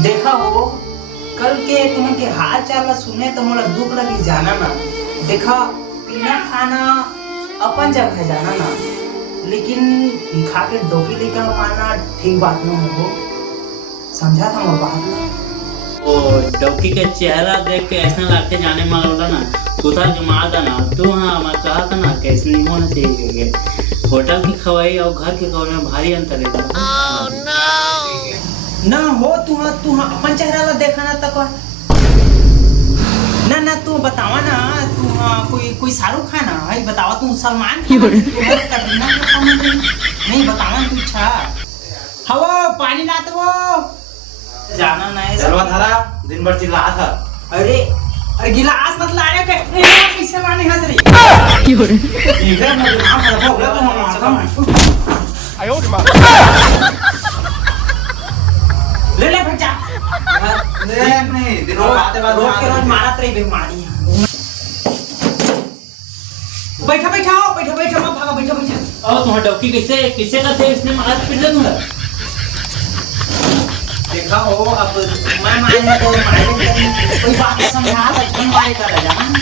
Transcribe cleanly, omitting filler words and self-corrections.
देखा हो कल के तुम्हें के हाल चाल सुने तो मोला दुख लगी जाना ना। देखा पीना खाना अपन जगह जाना ना, लेकिन खा के डोकी लेकर पाना ठीक बात नहीं हो। समझा था मैं बात ना। ओ डौकी के चेहरा देख के ऐसा लगते जाने मार होता ना, उधर जमा था ना। तू हाँ मैं कहा था ना कैसे नहीं होना चाहिए। होटल की खवाई और घर के खवाई में भारी अंतर है। ना हो तू अपन चेहरा ला देखा ना तक ना तू बतावा ना। तू कोई शाहरुख खान है बतावा, तू सलमान खान कटरीना नहीं बतावा तू। अच्छा हवा पानी लात वो जाना ना है चलवा थारा दिन भर चिल्ला था। अरे गिलास मत लाने के कैसे लाने हंस रही इधर मैं नाम खराब हो गया तो हम आता हूं। आयो रे मां ले फिर जा। नहीं दिन भर बातें रोज के रोज मारत रही बीमारी। बैठा मत भागा बैठा। और तुम्हारा डौकी कैसे का थे इसने मारा पिट दूंगा। देखा हो अब मैं मारने तो मारे कोई बात समझा बचपन वाले कर रहा ना।